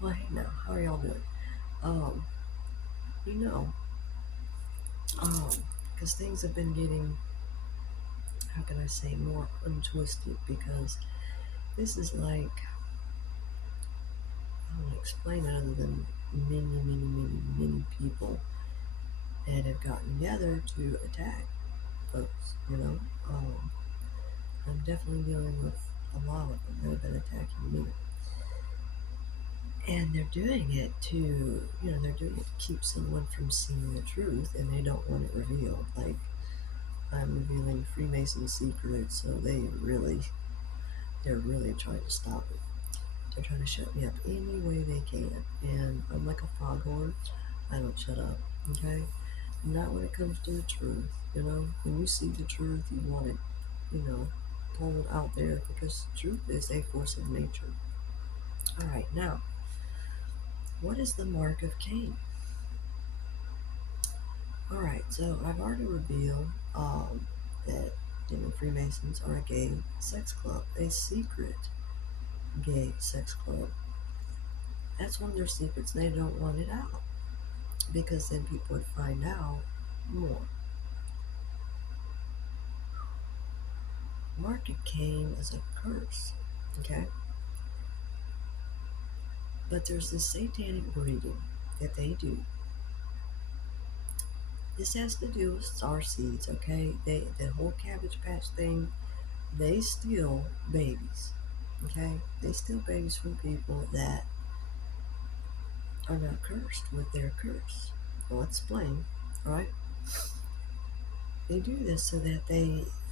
Well, hey now, how are y'all doing? Um, you know, um, because things have been getting, how can I say, more untwisted because this is like, I don't want to explain it other than many people that have gotten together to attack folks, Um, I'm definitely dealing with a lot of them that have been attacking me. And they're doing it they're doing it to keep someone from seeing the truth and they don't want it revealed. Like, I'm revealing Freemason secrets, so they're really trying to stop it. They're trying to shut me up any way they can. And I'm like a foghorn. I don't shut up, okay? Not when it comes to the truth. When you see the truth, you want it, you know, told out there because truth is a force of nature. All right, now, what is the Mark of Cain? All right, so I've already revealed that Freemasons are a gay sex club, a secret gay sex club. That's one of their secrets. They don't want it out because then people would find out more. Mark of Cain is a curse, okay? But there's this satanic breeding that they do. This has to do with star seeds, okay? The whole Cabbage Patch thing, they steal babies, okay? They steal babies from people that are not cursed with their curse. I'll explain, all right? They do this so that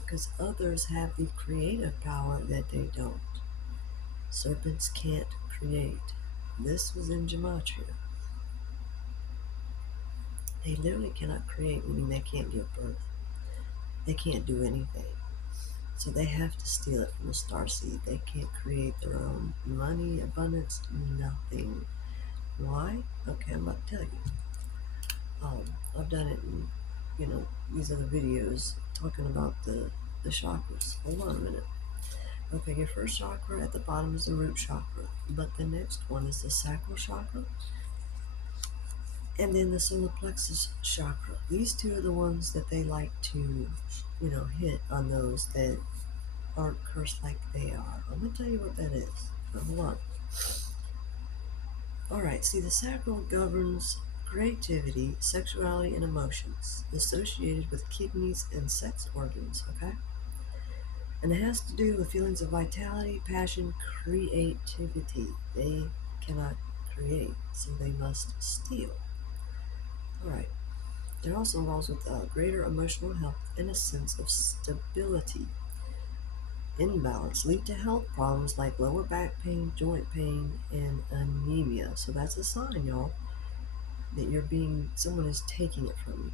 because others have the creative power that they don't. Serpents can't create. This was in Gematria. They literally cannot create, meaning they can't give birth. They can't do anything. So they have to steal it from the starseed. They can't create their own money, abundance, nothing. Why? Okay, I'm about to tell you. I've done it in, these other videos talking about the chakras. Hold on a minute. Okay, your first chakra at the bottom is the root chakra, but the next one is the sacral chakra, and then the solar plexus chakra. These two are the ones that they like to, hit on those that aren't cursed like they are. I'm gonna tell you what that is. Now, hold on. All right. See, the sacral governs creativity, sexuality, and emotions associated with kidneys and sex organs. Okay. And it has to do with feelings of vitality, passion, creativity. They cannot create, so they must steal. All right. It also involves with greater emotional health and a sense of stability. Imbalance lead to health problems like lower back pain, joint pain, and anemia. So that's a sign, y'all, that someone is taking it from you.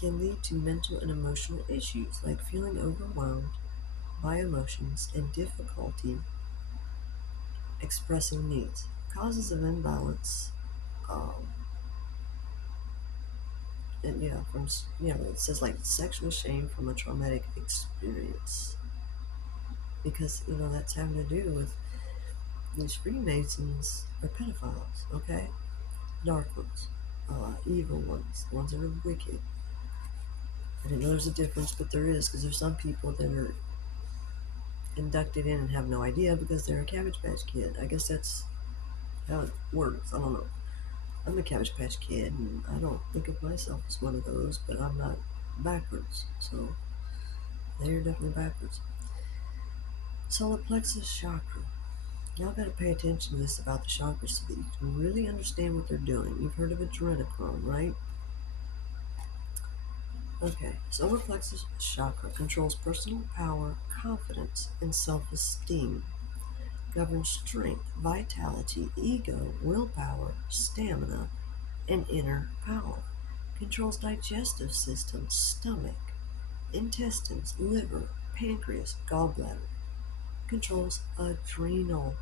Can lead to mental and emotional issues like feeling overwhelmed by emotions and difficulty expressing needs. Causes of imbalance, um, and it says like sexual shame from a traumatic experience, because that's having to do with these Freemasons are pedophiles, okay? Dark ones, evil ones, the ones that are wicked. I didn't know there's a difference, but there is, because there's some people that are inducted in and have no idea because they're a Cabbage Patch Kid. I guess that's how it works. I don't know. I'm a Cabbage Patch Kid, and I don't think of myself as one of those, but I'm not backwards. So they're definitely backwards. Solar plexus chakra. Y'all got to pay attention to this about the chakras so that you can really understand what they're doing. You've heard of adrenochrome, right? Okay, solar plexus chakra controls personal power, confidence, and self-esteem. Governs strength, vitality, ego, willpower, stamina, and inner power. Controls digestive system, stomach, intestines, liver, pancreas, gallbladder. Controls adrenal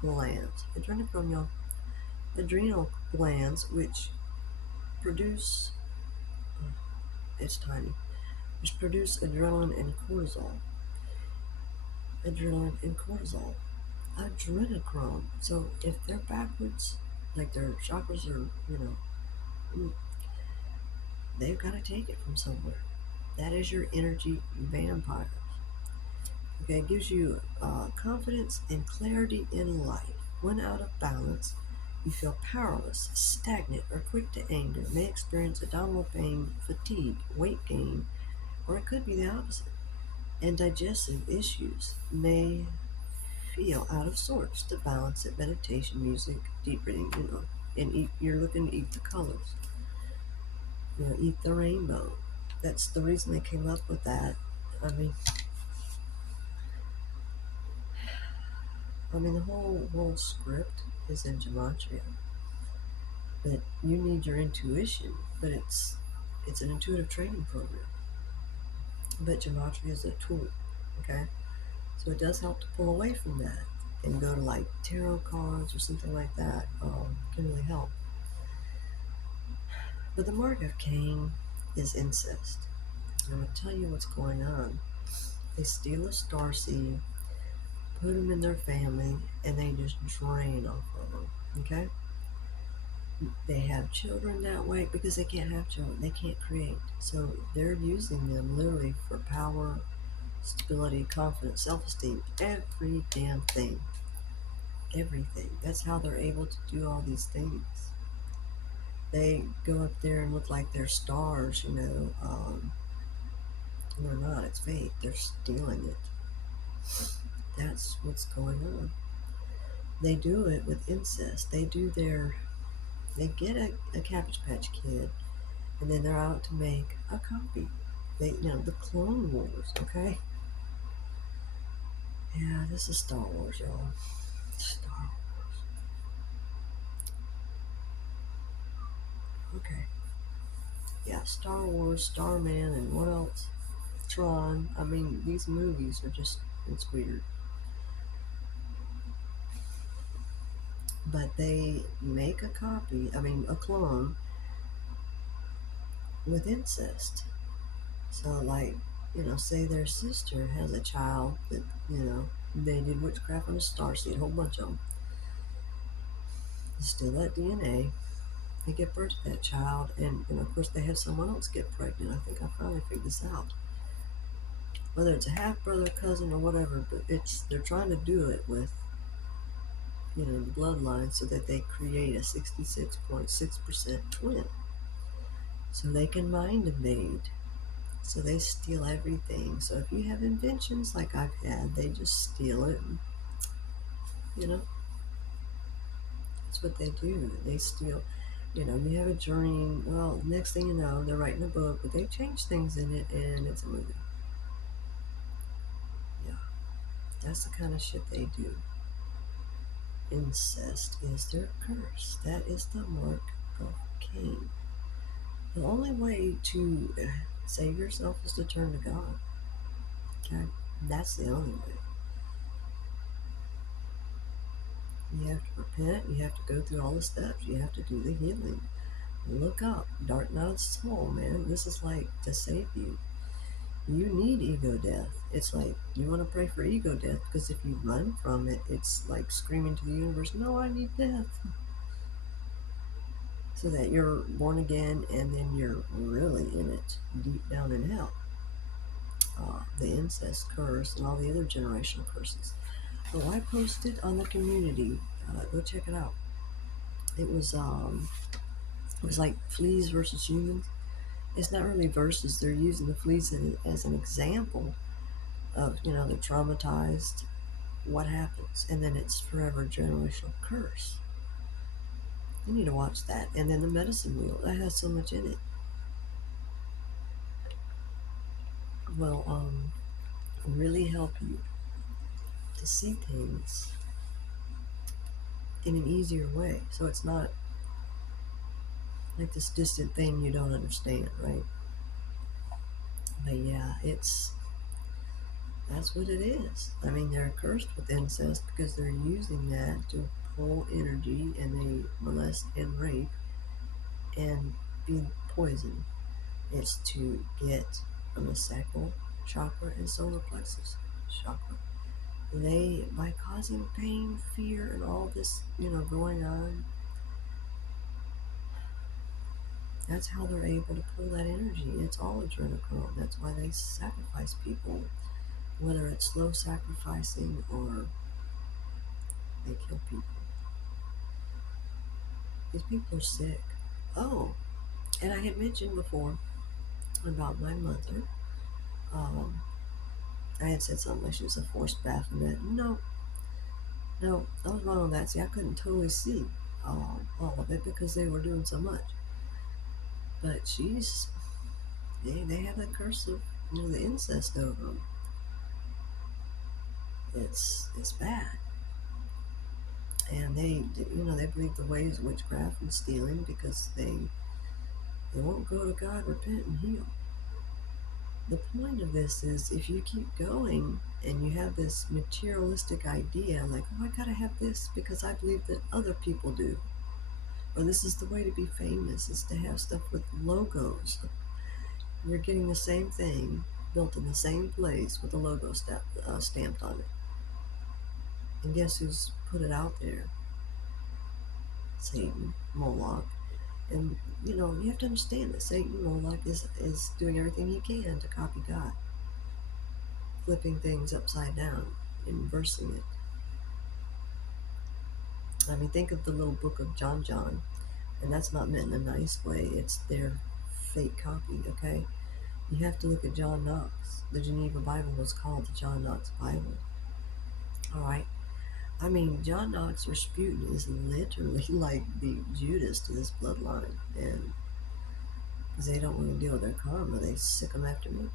glands. Adrenochrome, y'all. Adrenal glands, which produce, it's tiny, which produce adrenaline and cortisol. Adrenaline and cortisol. Adrenochrome. So if they're backwards, Like their chakras are, mm, they've got to take it from somewhere. That is your energy vampire. Okay, it gives you confidence and clarity in life. When out of balance, you feel powerless, stagnant, or quick to anger. May experience abdominal pain, fatigue, weight gain, or it could be the opposite. And digestive issues may feel out of sorts. To balance it, meditation, music, deep breathing, and eat. You're looking to eat the colors. Eat the rainbow. That's the reason they came up with that. I mean, the whole script is in gematria, but you need your intuition. But it's an intuitive training program. But gematria is a tool, okay? So it does help to pull away from that and go to like tarot cards or something like that. Can really help. But the Mark of Cain is incest. I'm going to tell you what's going on. They steal a star seed, put them in their family, and they just drain off of them. Okay? They have children that way because they can't have children. They can't create. So they're using them literally for power, stability, confidence, self-esteem, every damn thing. Everything. That's how they're able to do all these things. They go up there and look like they're stars, they're not. It's fake. They're stealing it. That's what's going on. They do it with incest. They get a Cabbage Patch Kid, and then they're out to make a copy. The Clone Wars, okay? Yeah, this is Star Wars, y'all. Star Wars. Okay. Yeah, Star Wars, Starman, and what else? Tron. These movies are just, it's weird. But they make a copy, a clone with incest. So, like, say their sister has a child that, they did witchcraft on a starseed, a whole bunch of them. Steal that DNA, they give birth to that child, and of course they have someone else get pregnant. I think I finally figured this out. Whether it's a half brother, cousin, or whatever, but they're trying to do it with, the bloodline so that they create a 66.6% twin. So they can mind invade. So they steal everything. So if you have inventions like I've had, they just steal it. And, that's what they do. They steal. You have a dream. Well, next thing you know, they're writing a book, but they change things in it, and it's a movie. Yeah, that's the kind of shit they do. Incest is their curse. That is the Mark of Cain. The only way to save yourself is to turn to God. Okay? That's the only way. You have to repent. You have to go through all the steps. You have to do the healing. Look up. Dark night of the soul, man. This is like to save you. You need ego death. It's like you want to pray for ego death because if you run from it, it's like screaming to the universe, no, I need death. So that you're born again and then you're really in it, deep down in hell. The incest curse and all the other generational curses. So I posted on the community. Go check it out. It was like fleas versus humans. It's not really versus. They're using the fleas as an example of they're traumatized. What happens, and then it's forever generational curse. You need to watch that. And then the medicine wheel that has so much in it. Will really help you to see things in an easier way. So it's not like this distant thing you don't understand, right? But yeah, that's what it is. They're cursed with incest because they're using that to pull energy, and they molest and rape and be poisoned. It's to get from the sacral chakra and solar plexus chakra. They, by causing pain, fear, and all this, going on, That's how they're able to pull that energy. It's all adrenochrome. That's why they sacrifice people, whether it's slow sacrificing or they kill people. These people are sick. Oh, and I had mentioned before about my mother. Um, I had said something like she was a forced Baphomet. No, no, I was wrong on that. See, I couldn't totally see all of it because they were doing so much. But they have that curse of the incest over them. It's bad, and they believe the ways of witchcraft and stealing because they won't go to God, repent, and heal. The point of this is if you keep going and you have this materialistic idea like, oh, I gotta have this because I believe that other people do, or this is the way to be famous, is to have stuff with logos. You're getting the same thing built in the same place with a logo stamped on it. And guess who's put it out there? Satan, Moloch. And you have to understand that Satan, Moloch, is doing everything he can to copy God, flipping things upside down, inversing it. I mean, think of the little book of John, and that's not meant in a nice way. It's their fake copy, okay? You have to look at John Knox. The Geneva Bible was called the John Knox Bible. All right? I mean, John Knox, Rasputin, is literally like the Judas to this bloodline. And because they don't want to deal with their karma, they sick them after me.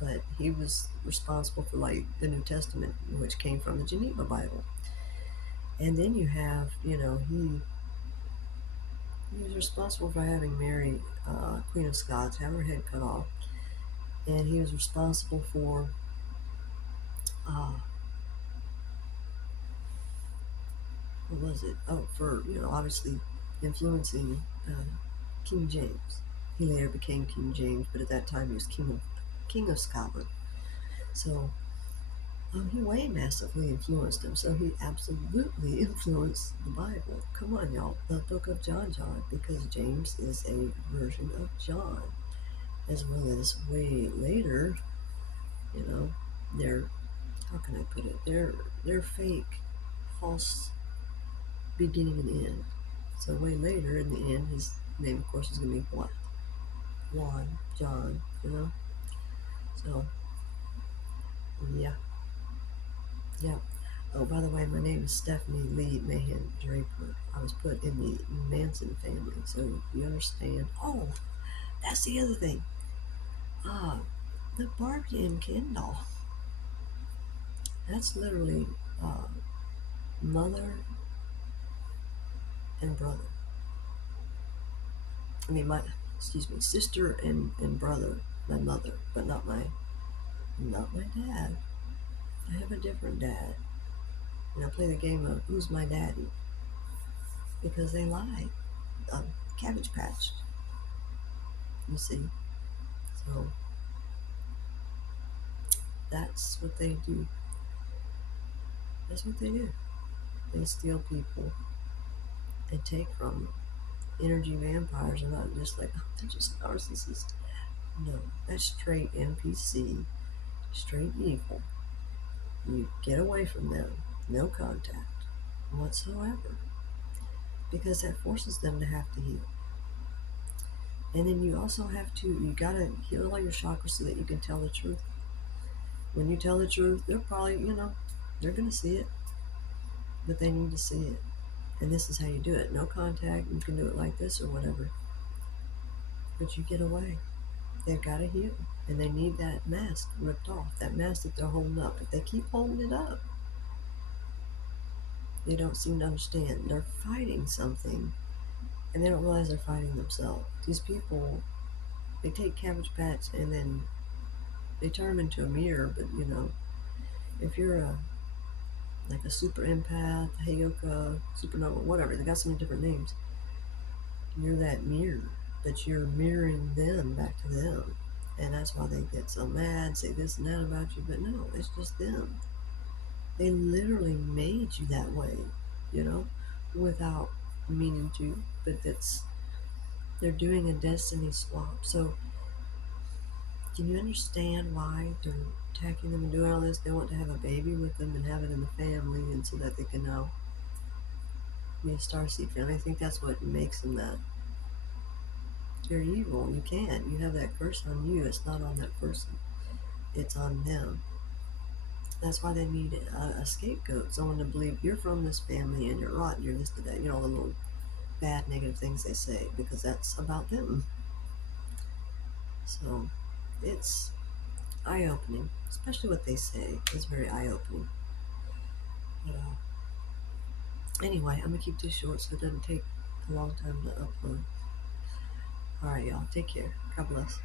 But he was responsible for like the New Testament, which came from the Geneva Bible. And then you have, he was responsible for having Mary, Queen of Scots, have her head cut off. And he was responsible for what was it? Oh, for obviously influencing King James. He later became King James, but at that time he was King of Scotland. So he way massively influenced him. So he absolutely influenced the Bible. Come on, y'all, the Book of John, because James is a version of John, as well as way later. They're how can I put it? They're fake, false beginning and end. So way later in the end, his name, of course, is going to be what? Juan, John, So, yeah, yeah. Oh, by the way, my name is Stephanie Lee Mahan Draper. I was put in the Manson family, so you understand. Oh, that's the other thing. The Barbie and Ken doll. That's literally mother and brother. I mean, sister and brother, my mother, but not my dad. I have a different dad. And I play the game of who's my daddy? Because they lied. Cabbage Patch. You see? So that's what they do. That's what they do. They steal people and take from them. Energy vampires are not just like, oh, they're just narcissists. No, that's straight NPC, straight evil. You get away from them. No contact whatsoever. Because that forces them to have to heal. And then you also you gotta heal all your chakras so that you can tell the truth. When you tell the truth, they're probably, they're gonna see it, but they need to see it. And this is how you do it. No contact, you can do it like this or whatever. But you get away. They've gotta heal. And they need that mask ripped off, that mask that they're holding up. If they keep holding it up, they don't seem to understand. They're fighting something, and they don't realize they're fighting themselves. These people, they take Cabbage Patch and then they turn them into a mirror. But if you're like a super empath, Heyoka, supernova, whatever, they got so many different names. You're that mirror, but you're mirroring them back to them. And that's why they get so mad, say this and that about you. But no, it's just them. They literally made you that way, you know? without meaning to, but they're doing a destiny swap. So can you understand why they're attacking them and doing all this? They want to have a baby with them and have it in the family, and so that they can now be a starseed family. I think that's what makes them that. You're evil. You can't. You have that curse on you. It's not on that person. It's on them. That's why they need a scapegoat, someone to believe you're from this family and you're rotten, you're this, that, you know, the little bad negative things they say, because that's about them. So it's eye opening, especially what they say is very eye opening. But anyway, I'm gonna keep this short so it doesn't take a long time to upload. All right, y'all, take care. God bless.